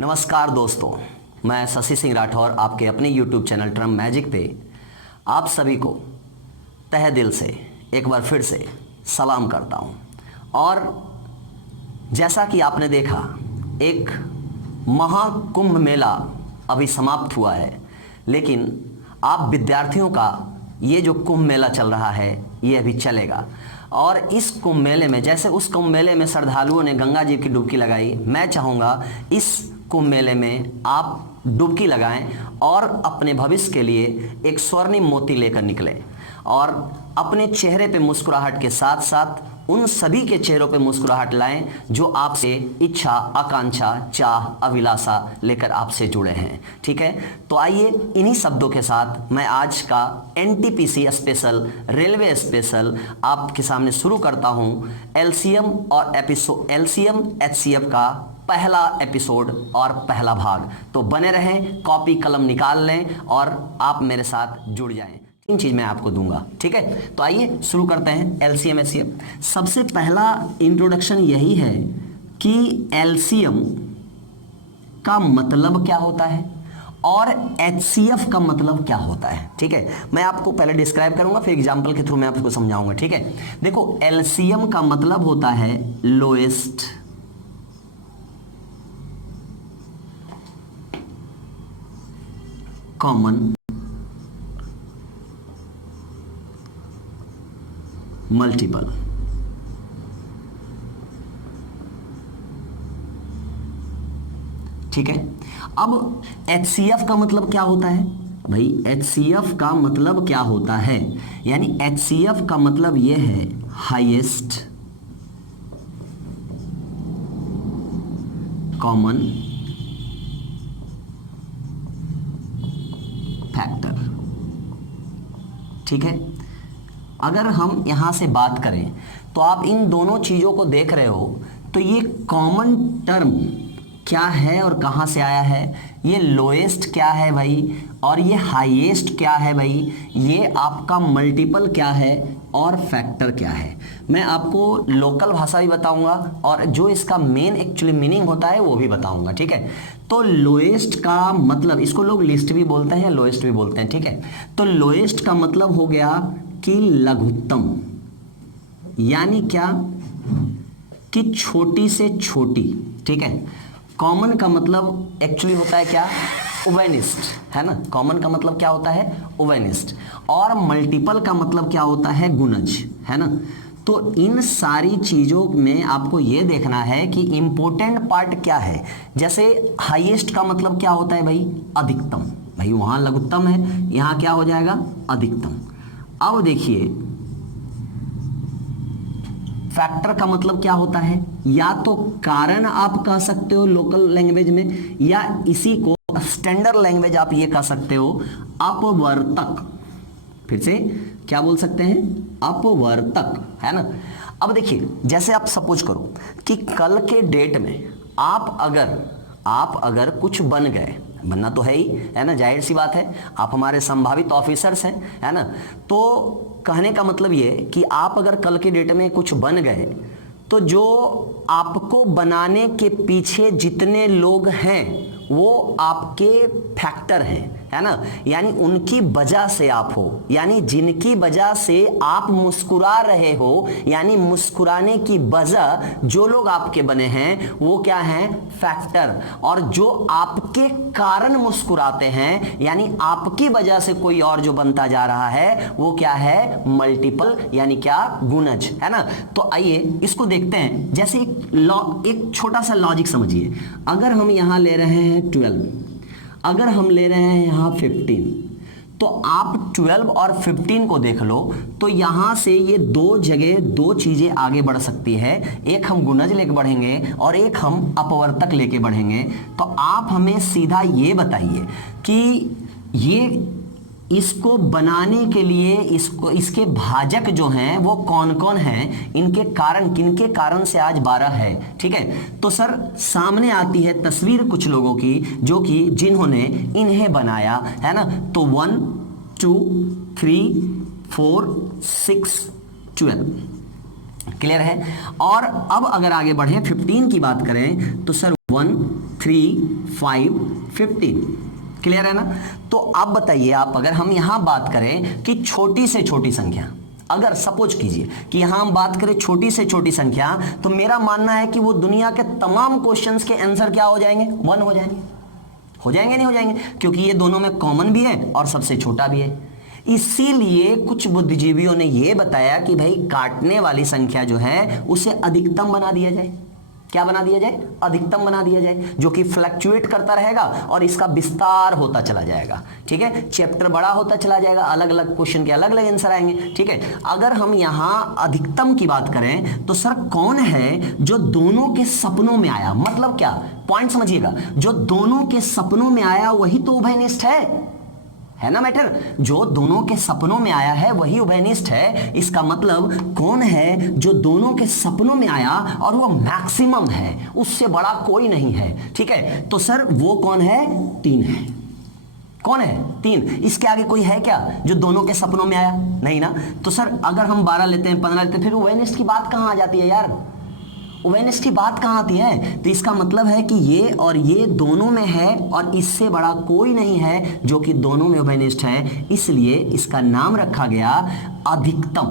नमस्कार दोस्तों, मैं शशि सिंह राठौर आपके अपने YouTube चैनल ट्रम मैजिक पे आप सभी को तहे दिल से एक बार फिर से सलाम करता हूं। और जैसा कि आपने देखा, एक महाकुंभ मेला अभी समाप्त हुआ है, लेकिन आप विद्यार्थियों का ये जो कुंभ मेला चल रहा है ये अभी चलेगा। और इस कुंभ मेले में, जैसे उस कुंभ मेले में श्रद्धालुओं ने गंगा जी की डुबकी लगाई, मैं चाहूँगा इस कुंभ मेले में आप डुबकी लगाएं और अपने भविष्य के लिए एक स्वर्णिम मोती लेकर निकलें और अपने चेहरे पे मुस्कुराहट के साथ साथ उन सभी के चेहरों पे मुस्कुराहट लाएं जो आपसे इच्छा, आकांक्षा, चाह, अभिलाषा लेकर आपसे जुड़े हैं। ठीक है, तो आइए इन्हीं शब्दों के साथ मैं आज का एनटीपीसी स्पेशल, रेलवे स्पेशल आपके सामने शुरू करता हूं। एलसीएम एचसीएफ का पहला एपिसोड और पहला भाग। तो बने रहें, कॉपी कलम निकाल लें और आप मेरे साथ जुड़ जाएं। तीन चीज मैं आपको दूंगा, ठीक है। तो आइए शुरू करते हैं एलसीएम एचसीएफ। सबसे पहला इंट्रोडक्शन यही है कि एलसीएम का मतलब क्या होता है और एचसीएफ का मतलब क्या होता है। ठीक है, मैं आपको पहले डिस्क्राइब करूंगा, फिर एग्जांपल के थ्रू मैं आपको समझाऊंगा। ठीक है, देखो, एलसीएम का मतलब होता है लोएस्ट कॉमन मल्टीपल। ठीक है, अब एचसीएफ का मतलब क्या होता है भाई? एचसीएफ का मतलब क्या होता है, यानी एचसीएफ का मतलब यह है हाईएस्ट कॉमन फैक्टर। ठीक है, अगर हम यहां से बात करें तो आप इन दोनों चीजों को देख रहे हो, तो ये कॉमन टर्म क्या है और कहां से आया है? ये लोएस्ट क्या है भाई, और ये हाईएस्ट क्या है भाई? ये आपका मल्टीपल क्या है और फैक्टर क्या है? मैं आपको लोकल भाषा भी बताऊंगा और जो इसका मेन एक्चुअली मीनिंग होता है वो भी बताऊंगा। ठीक है, तो लोएस्ट का मतलब, इसको लोग लिस्ट भी बोलते हैं, लोएस्ट भी बोलते हैं। ठीक है, तो लोएस्ट का मतलब हो गया कि लघुत्तम, यानी क्या कि छोटी से छोटी। ठीक है, कॉमन का मतलब एक्चुअली होता है क्या? उभयनिष्ठ, है ना। कॉमन का मतलब क्या होता है? उभयनिष्ठ। और मल्टीपल का मतलब क्या होता है? गुणज, है ना। तो इन सारी चीजों में आपको यह देखना है कि इंपॉर्टेंट पार्ट क्या है। जैसे हाईएस्ट का मतलब क्या होता है भाई? अधिकतम। भाई वहां लघुत्तम है, यहां क्या हो जाएगा? अधिकतम। अब देखिए, फैक्टर का मतलब क्या होता है? या तो कारण आप कह सकते हो लोकल लैंग्वेज में, या इसी को स्टैंडर्ड लैंग्वेज आप ये कह सकते हो अपवर्तक। फिर से क्या बोल सकते हैं? अपवर्तक, है ना। अब देखिए, जैसे आप सपोज करो कि कल के डेट में आप अगर कुछ बन गए, बनना तो है ही, है ना, जाहिर सी बात है, आप हमारे संभावित ऑफिसर्स हैं, है ना। तो कहने का मतलब ये कि आप अगर कल के डेट में कुछ बन गए, तो जो आपको बनाने के पीछे जितने लोग हैं वो आपके फैक्टर हैं, है ना। यानी उनकी वजह से आप हो, यानी जिनकी वजह से आप मुस्कुरा रहे हो, यानी मुस्कुराने की वजह जो लोग आपके बने हैं वो क्या हैं? फैक्टर। और जो आपके कारण मुस्कुराते हैं, यानी आपकी वजह से कोई और जो बनता जा रहा है वो क्या है? मल्टीपल, यानी क्या? गुणज, है ना। तो आइए इसको देखते हैं। जैसे एक छोटा सा लॉजिक समझिए। अगर हम यहां ले रहे हैं 12, अगर हम ले रहे हैं यहां 15, तो आप 12 और 15 को देख लो, तो यहां से ये दो जगह दो चीजें आगे बढ़ सकती है। एक हम गुणज लेके बढ़ेंगे और एक हम अपवर्तक लेके बढ़ेंगे। तो आप हमें सीधा ये बताइए कि ये इसको बनाने के लिए इसके भाजक जो हैं वो कौन कौन हैं, इनके कारण, किनके कारण से आज 12 है। ठीक है, तो सर सामने आती है तस्वीर कुछ लोगों की जिन्होंने इन्हें बनाया, है ना। तो 1 2 3 4 6 12, क्लियर है। और अब अगर आगे बढ़े 15 की बात करें तो सर 1 3 5 15, क्लियर है ना। तो अब बताइए आप, अगर हम यहां बात करें कि छोटी से छोटी संख्या, अगर सपोज कीजिए कि यहां हम बात करें छोटी से छोटी संख्या, तो मेरा मानना है कि वो दुनिया के तमाम क्वेश्चंस के आंसर क्या हो जाएंगे, 1 हो जाएंगे। हो जाएंगे नहीं हो जाएंगे, क्योंकि ये दोनों में कॉमन भी है और सबसे छोटा भी है। इसीलिए कुछ बुद्धिजीवियों ने यह बताया कि भाई काटने वाली संख्या जो है उसे अधिकतम बना दिया जाए। क्या बना दिया जाए, अधिकतम बना दिया जाए, जो कि फ्लक्चुएट करता रहेगा और इसका विस्तार होता चला जाएगा। ठीक है, चैप्टर बड़ा होता चला जाएगा, अलग अलग क्वेश्चन के अलग अलग आंसर आएंगे। ठीक है, अगर हम यहां अधिकतम की बात करें तो सर कौन है जो दोनों के सपनों में आया, मतलब क्या, पॉइंट समझिएगा, जो दोनों के सपनों में आया वही तो उभयनिष्ठ है ना मैटर। जो दोनों के सपनों में आया है वही उभयनिष्ठ है। इसका मतलब कौन है जो दोनों के सपनों में आया और वो मैक्सिमम है, उससे बड़ा कोई नहीं है। ठीक है, तो सर वो कौन है, 3 है। कौन है, 3। इसके आगे कोई है क्या जो दोनों के सपनों में आया, नहीं ना। तो सर अगर हम 12 लेते हैं, 15 लेते हैं, फिर उभयनिष्ठ की बात कहां आ जाती है यार, उभयनिष्ठ की बात कहां आती है। तो इसका मतलब है कि ये और ये दोनों में है और इससे बड़ा कोई नहीं है जो कि दोनों में उभयनिष्ठ है, इसलिए इसका नाम रखा गया अधिकतम,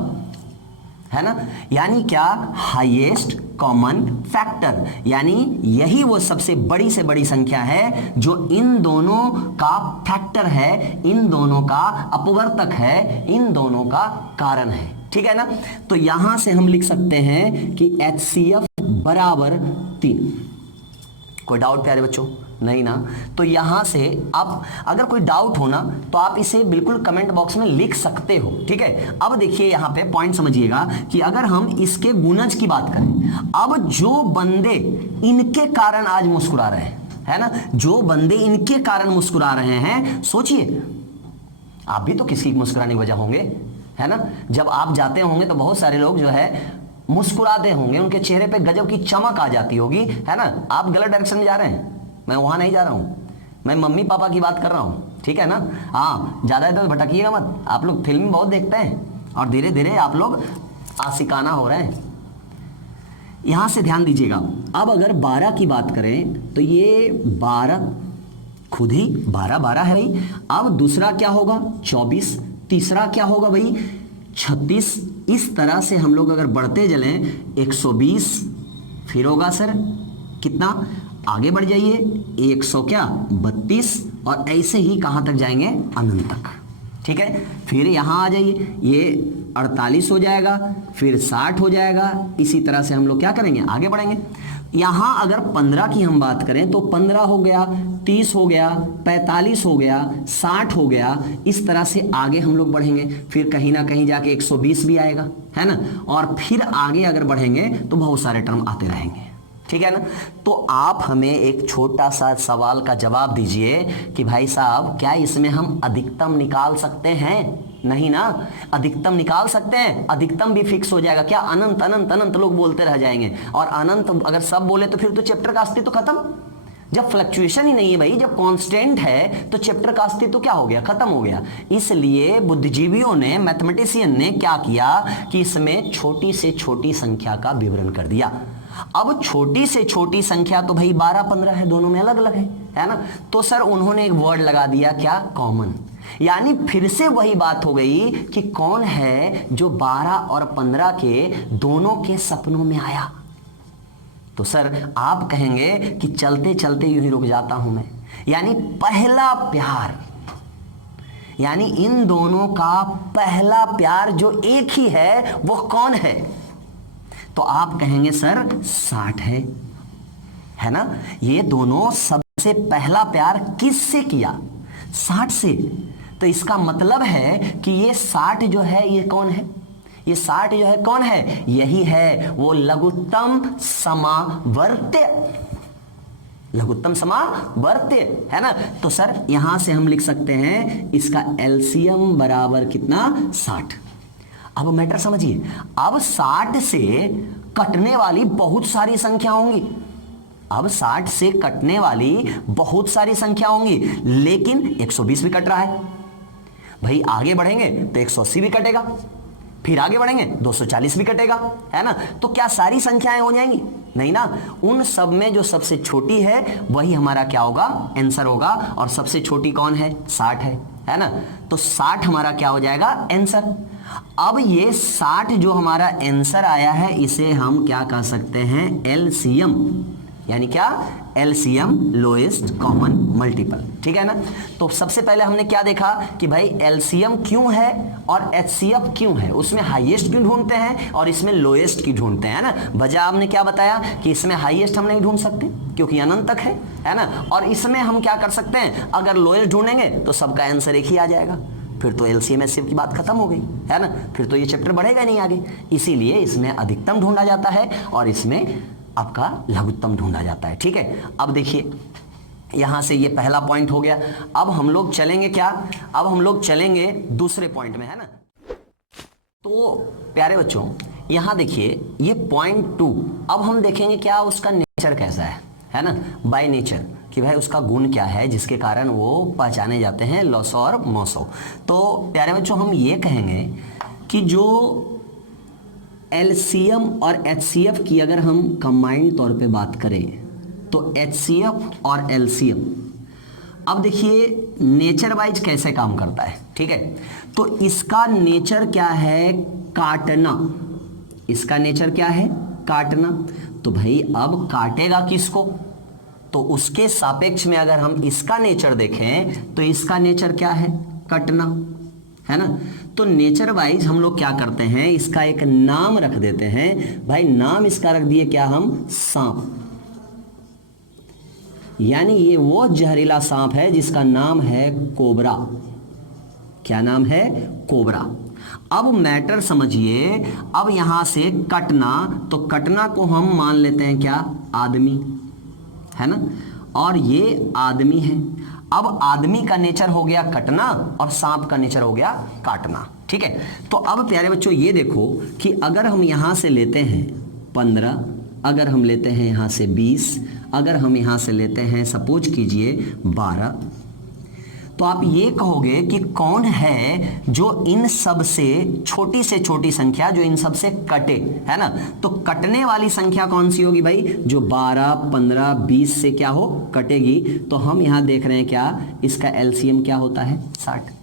है ना। यानी क्या, हाईएस्ट कॉमन फैक्टर, यानी यही वो सबसे बड़ी से बड़ी संख्या है जो इन दोनों का फैक्टर है, इन दोनों का अपवर्तक है, इन दोनों का कारण है। ठीक है ना। तो यहां से हम लिख सकते हैं कि HCF बराबर 3। कोई डाउट प्यारे बच्चों, नहीं ना। तो यहां से अब अगर कोई डाउट हो ना तो आप इसे बिल्कुल कमेंट बॉक्स में लिख सकते हो। ठीक है, अब देखिए यहां पे पॉइंट समझिएगा कि अगर हम इसके गुणज की बात करें, अब जो बंदे इनके कारण आज मुस्कुरा रहे हैं, है ना, जो बंदे इनके कारण मुस्कुरा रहे हैं, सोचिए आप भी तो किसी मुस्कुराने की वजह होंगे, है ना। जब आप जाते होंगे तो बहुत सारे लोग जो है मुस्कुराते होंगे, उनके चेहरे पे गजब की चमक आ जाती होगी, है ना। आप गलत डायरेक्शन में जा रहे हैं, मैं वहां नहीं जा रहा हूं, मैं मम्मी पापा की बात कर रहा हूं। ठीक है ना। हाँ, ज्यादा इधर भटकिएगा मत। आप लोग फिल्म बहुत देखते हैं और धीरे धीरे आप लोग आशिकाना हो रहे हैं। यहां से ध्यान दीजिएगा। अब अगर 12 की बात करें तो ये 12 खुद ही 12 है भाई। अब दूसरा क्या होगा, 24, तीसरा क्या होगा भाई, 36। इस तरह से हम लोग अगर बढ़ते चलें 120, फिर होगा सर कितना, आगे बढ़ जाइए 100 क्या 32, और ऐसे ही कहां तक जाएंगे, अनंत तक। ठीक है, फिर यहां आ जाइए, ये 48 हो जाएगा, फिर 60 हो जाएगा। इसी तरह से हम लोग क्या करेंगे, आगे बढ़ेंगे। यहां अगर 15 की हम बात करें तो 15 हो गया, 30 हो गया, 45 हो गया, 60 हो गया। इस तरह से आगे हम लोग बढ़ेंगे, फिर कहीं ना कहीं जाके 120 भी आएगा, है ना। और फिर आगे अगर बढ़ेंगे तो बहुत सारे टर्म आते रहेंगे। ठीक है ना। तो आप हमें एक छोटा सा सवाल का जवाब दीजिए कि भाई साहब क्या इसमें हम अधिकतम निकाल सकते हैं, नहीं ना। अधिकतम निकाल सकते हैं, अधिकतम भी फिक्स हो जाएगा क्या, अनंत अनंत अनंत लोग बोलते रह जाएंगे, और अनंत अगर सब बोले तो फिर तो चैप्टर का अस्तित्व तो खत्म। जब फ्लक्चुएशन ही नहीं है भाई, जब कांस्टेंट है तो चैप्टर का अस्तित्व तो क्या हो गया, खत्म हो गया। इसलिए बुद्धिजीवियों ने, मैथमेटिशियन ने क्या किया कि इसमें छोटी से छोटी संख्या का विवरण कर दिया। अब छोटी से छोटी संख्या तो भाई 12 15 है, दोनों में अलग अलग है ना। तो सर उन्होंने एक वर्ड लगा दिया, क्या, कॉमन। यानी फिर से वही बात हो गई कि कौन है जो 12 और 15 के दोनों के सपनों में आया। तो सर आप कहेंगे कि चलते चलते यूं ही रुक जाता हूं मैं, यानी पहला प्यार, यानी इन दोनों का पहला प्यार जो एक ही है वो कौन है। तो आप कहेंगे सर 60 है ना। ये दोनों सबसे पहला प्यार किससे किया, 60 से। तो इसका मतलब है कि ये 60 जो है ये कौन है, ये 60 जो है कौन है, यही है वो लघुत्तम समावर्त्य, लघुत्तम समावर्त्य, है ना। तो सर यहां से हम लिख सकते हैं इसका एलसीएम बराबर कितना, 60। अब मैटर समझिए, अब 60 से कटने वाली बहुत सारी संख्या होंगी, अब 60 से कटने वाली बहुत सारी संख्या होंगी, लेकिन 120 भी कट रहा है भाई। आगे बढ़ेंगे तो 180 भी कटेगा, फिर आगे बढ़ेंगे 240 भी कटेगा, है ना। तो क्या सारी संख्याएं हो जाएंगी? नहीं ना, उन सब में जो सबसे छोटी है वही हमारा क्या होगा, आंसर होगा। और सबसे छोटी कौन है? 60 है ना। तो 60 हमारा क्या हो जाएगा, आंसर। अब ये 60 जो हमारा आंसर आया है इसे हम क्या कह सकते हैं, एलसीएम, यानी क्या, एलसीएम लोएस्ट कॉमन मल्टीपल, ठीक है ना। तो सबसे पहले हमने क्या देखा कि भाई एलसीएम क्यों है और एचसीएफ क्यों है, उसमें हाईएस्ट क्यों ढूंढते हैं और इसमें लोएस्ट क्यों ढूंढते हैं, है ना। वजह आपने क्या बताया कि इसमें हाईएस्ट हम नहीं ढूंढ सकते क्योंकि अनंत तक है ना। और इसमें हम क्या कर सकते हैं, अगर लोएस्ट ढूंढेंगे तो सबका आंसर एक ही आ जाएगा, फिर तो एलसीएम एचसीएफ की बात खत्म हो गई, है ना। फिर तो ये चैप्टर बढ़ेगा नहीं आगे। इसीलिए इसमें अधिकतम ढूंढा जाता है और इसमें आपका लघुत्तम ढूंढा जाता है, ठीक है। अब देखिए यहां से ये पहला पॉइंट हो गया। अब हम लोग चलेंगे क्या, अब हम लोग चलेंगे दूसरे पॉइंट में, है ना। तो प्यारे बच्चों यहां देखिए ये पॉइंट 2, अब हम देखेंगे क्या उसका नेचर कैसा है ना, बाय नेचर, कि भाई उसका गुण क्या है जिसके कारण वो पहचाने जाते हैं लॉसो और मोसो। तो प्यारे बच्चों हम ये कहेंगे कि जो एलसीएम और एचसीएफ की अगर हम कंबाइंड तौर पे बात करें तो एचसीएफ और एलसीएम, अब देखिए नेचर वाइज कैसे काम करता है, ठीक है। तो इसका नेचर क्या है, काटना। इसका नेचर क्या है, काटना। तो भाई अब काटेगा किसको, तो उसके सापेक्ष में अगर हम इसका नेचर देखें तो इसका नेचर क्या है, कटना, है ना। तो नेचर वाइज हम लोग क्या करते हैं, इसका एक नाम रख देते हैं। भाई नाम इसका रख दिए क्या हम, सांप, यानी ये वो जहरीला सांप है जिसका नाम है कोबरा। क्या नाम है, कोबरा। अब मैटर समझिए, अब यहां से कटना, तो कटना को हम मान लेते हैं क्या, आदमी, है ना। और ये आदमी है। अब आदमी का नेचर हो गया कटना और सांप का नेचर हो गया काटना, ठीक है। तो अब प्यारे बच्चों ये देखो कि अगर हम यहां से लेते हैं 15, अगर हम लेते हैं यहां से 20, अगर हम यहां से लेते हैं सपोज कीजिए 12, तो आप ये कहोगे कि कौन है जो इन सब से छोटी संख्या जो इन सब से कटे, है ना। तो कटने वाली संख्या कौन सी होगी भाई, जो 12, 15, 20 से क्या हो, कटेगी। तो हम यहां देख रहे हैं क्या, इसका एलसीएम क्या होता है, 60।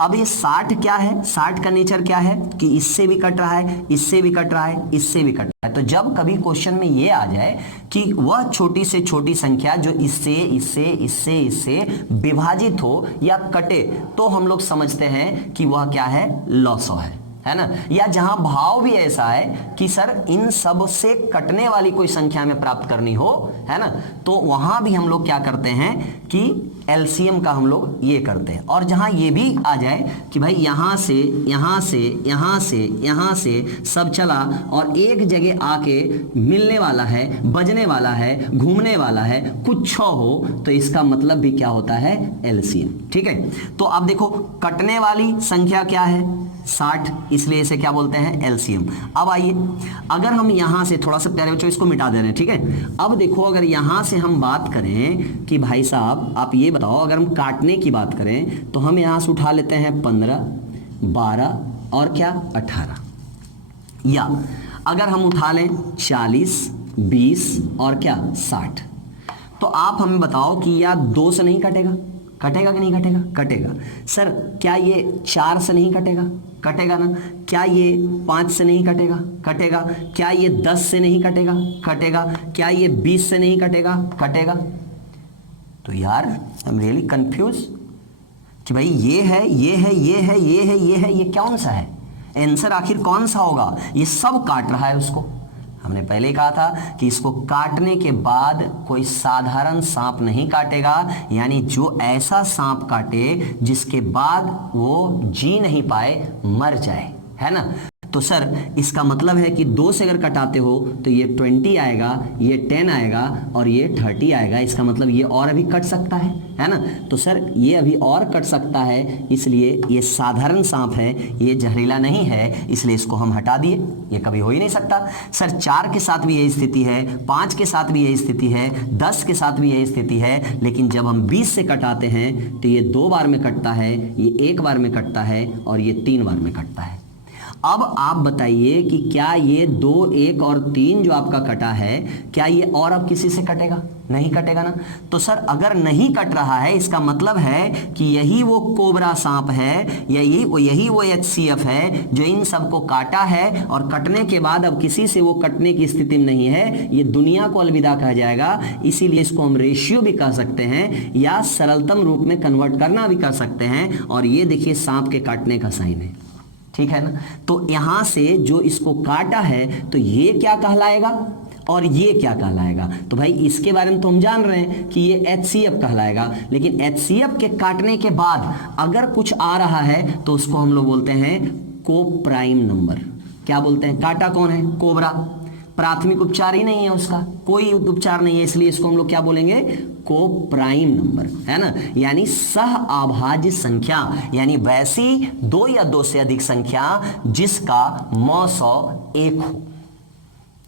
अब ये 60 क्या है, 60 का नेचर क्या है कि इससे भी कट रहा है, इससे भी कट रहा है, इससे भी कट रहा है। तो जब कभी क्वेश्चन में ये आ जाए कि वह छोटी से छोटी संख्या जो इससे इससे इससे इससे विभाजित हो या कटे, तो हम लोग समझते हैं कि वह क्या है, लॉसो है ना। या जहां भाव भी ऐसा है कि सर इन सब से कटने वाली कोई संख्या में प्राप्त करनी हो, है ना, तो वहां भी हम लोग क्या करते हैं कि एलसीएम का हम लोग ये करते हैं। और जहां ये भी आ जाए कि भाई यहां से यहां से यहां से यहां से सब चला और एक जगह आके मिलने वाला है, बजने वाला है, घूमने वाला है, कुछ हो, तो इसका मतलब भी क्या होता है, एलसीएम, ठीक है। तो अब देखो कटने वाली संख्या क्या है, 60, इसलिए इसे क्या बोलते हैं, एलसीएम। अब आइए अगर हम यहां से थोड़ा सा, प्यारे बच्चों इसको मिटा दे रहे हैं, ठीक है। अब देखो अगर यहां से हम बात करें कि भाई साहब आप ये बताओ, अगर हम काटने की बात करें तो हम यहां से उठा लेते हैं 15, 12 और क्या 18, या अगर हम उठा लें 40, 20 और क्या 60, तो आप हमें बताओ कि या 2 से नहीं कटेगा, कटेगा कि नहीं कटेगा, कटेगा। सर क्या ये 4 से नहीं कटेगा, कटेगा ना। क्या ये 5 से नहीं कटेगा, कटेगा। क्या ये 10 से नहीं कटेगा, कटेगा। क्या ये 20 से नहीं कटेगा, कटेगा। तो यार आई एम रियली कंफ्यूज कि भाई ये है, ये है, ये है, ये है, ये है, ये कौन सा है, आंसर आखिर कौन सा होगा। ये सब काट रहा है उसको। हमने पहले कहा था कि इसको काटने के बाद कोई साधारण सांप नहीं काटेगा, यानी जो ऐसा सांप काटे जिसके बाद वो जी नहीं पाए, मर जाए, है ना। तो सर इसका मतलब है कि 2 से अगर कटाते हो तो ये 20 आएगा, ये 10 आएगा और ये 30 आएगा। इसका मतलब ये और अभी कट सकता है ना। तो सर ये अभी और कट सकता है, इसलिए ये साधारण सांप है, ये जहरीला नहीं है, इसलिए इसको हम हटा दिए, ये कभी हो ही नहीं सकता। सर 4 के साथ भी यही स्थिति है, 5 के साथ भी यही स्थिति है, 10 के साथ भी यही स्थिति है, लेकिन जब हम 20 से कटाते हैं तो ये 2 बार में कटता है, ये 1 बार में कटता है और ये 3 बार में कटता है। अब आप बताइए कि क्या ये 2, 1 और 3 जो आपका कटा है, क्या ये और अब किसी से कटेगा? नहीं कटेगा ना। तो सर अगर नहीं कट रहा है, इसका मतलब है कि यही वो कोबरा सांप है, यही वो HCF है जो इन सबको काटा है, और कटने के बाद अब किसी से वो कटने की स्थिति में नहीं है, ये दुनिया को अलविदा कहा जाएगा। इसीलिए इसको हम रेशियो भी कह सकते हैं या सरलतम रूप में कन्वर्ट करना भी कर सकते हैं। और ये देखिए सांप के काटने का साइन है, ठीक है ना। तो यहां से जो इसको काटा है तो ये क्या कहलाएगा और ये क्या कहलाएगा? तो भाई इसके बारे में तो हम जान रहे हैं कि ये HCF कहलाएगा, लेकिन HCF के काटने के बाद अगर कुछ आ रहा है तो उसको हम लोग बोलते हैं कोप्राइम नंबर। क्या बोलते हैं? काटा कौन है? कोबरा। प्राथमिक उपचार ही नहीं है, उसका कोई उपचार नहीं है, इसलिए इसको हम लोग क्या बोलेंगे? कोप्राइम नंबर, है ना। यानी सह अभाज्य संख्या, यानी वैसी 2 या 2 से अधिक संख्या जिसका मौसो 1 हो,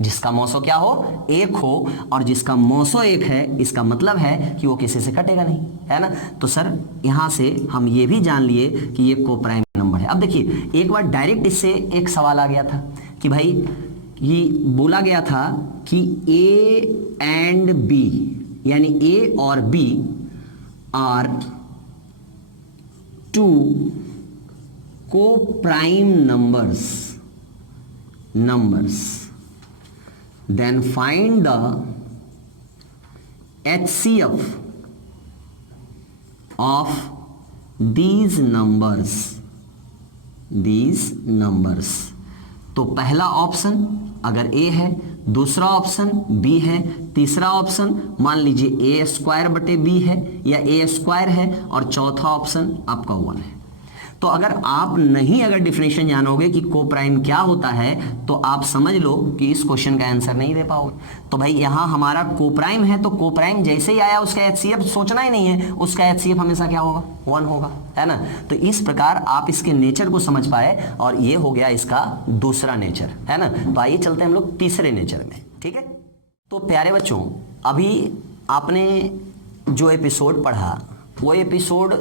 जिसका मौसो क्या हो? 1 हो, और जिसका मौसो 1 है इसका मतलब है कि वो किसी से कटेगा नहीं, है ना। तो सर यहां से हम ये भी जान लिए कि ये कोप्राइम नंबर है। अब देखिए एक बार डायरेक्ट इससे एक सवाल आ गया था कि भाई ये बोला गया था कि A एंड B, यानी A और B are 2 coprime numbers, then find the HCF of these numbers। तो पहला ऑप्शन अगर A है, दूसरा ऑप्शन B है, तीसरा ऑप्शन मान लीजिए A² है या A² है, और चौथा ऑप्शन आपका 1 है। तो अगर आप अगर डिफिनेशन जानोगे कि कोप्राइम क्या होता है तो आप समझ लो कि इस क्वेश्चन का आंसर नहीं दे पाओगे। तो भाई यहां हमारा कोप्राइम है, तो कोप्राइम जैसे ही आया उसका HCF सोचना ही नहीं है, उसका HCF हमेशा क्या होगा? 1 होगा, है ना। तो इस प्रकार आप इसके नेचर को समझ पाए, और ये हो गया इसका दूसरा नेचर, है ना। तो आइए चलते हैं हम लोग तीसरे नेचर में, ठीक है। तो प्यारे बच्चों, अभी आपने जो एपिसोड पढ़ा वो एपिसोड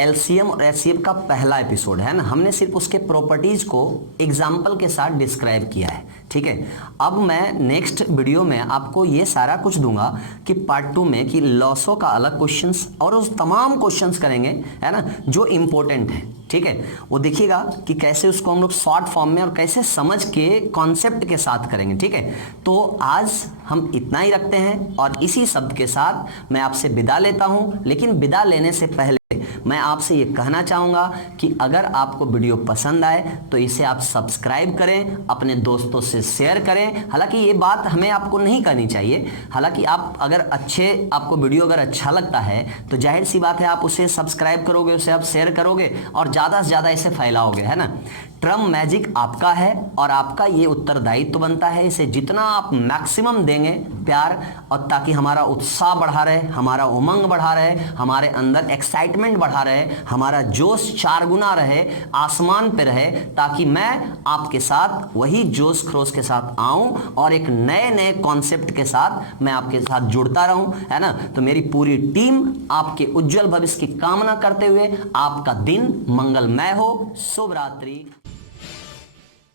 LCM और HCF का पहला एपिसोड है ना। हमने सिर्फ उसके प्रॉपर्टीज को एग्जाम्पल के साथ डिस्क्राइब किया है, ठीक है। अब मैं नेक्स्ट वीडियो में आपको ये सारा कुछ दूंगा कि पार्ट 2 में कि लॉसो का अलग क्वेश्चंस और उस तमाम क्वेश्चंस करेंगे, है ना, जो इंपॉर्टेंट है, ठीक है। वो देखिएगा कि कैसे उसको हम लोग शॉर्ट फॉर्म में और कैसे समझ के कॉन्सेप्ट के साथ करेंगे, ठीक है। तो आज हम इतना ही रखते हैं, और इसी शब्द के साथ मैं आपसे विदा लेता हूं। लेकिन विदा लेने से पहले मैं आपसे ये कहना चाहूंगा कि अगर आपको वीडियो पसंद आए तो इसे आप सब्सक्राइब करें, अपने दोस्तों से शेयर करें। हालांकि ये बात हमें आपको नहीं करनी चाहिए, हालांकि आप अगर आपको वीडियो अगर अच्छा लगता है तो जाहिर सी बात है आप उसे सब्सक्राइब करोगे, उसे आप शेयर करोगे और ज़्यादा से ज़्यादा इसे फैलाओगे, है ना। ट्रम मैजिक आपका है और आपका ये उत्तरदायित्व बनता है, इसे जितना आप मैक्सिमम देंगे प्यार, और ताकि हमारा उत्साह बढ़ा रहे, हमारा उमंग बढ़ा रहे, हमारे अंदर एक्साइटमेंट बढ़ा रहे, हमारा जोश 4 गुना रहे, आसमान पे रहे, ताकि मैं आपके साथ वही जोश खरोश के साथ आऊं और एक नए कॉन्सेप्ट के साथ मैं आपके साथ जुड़ता रहूं, है ना। तो मेरी पूरी टीम आपके उज्जवल भविष्य की कामना करते हुए आपका दिन मंगलमय हो। शुभ रात्रि।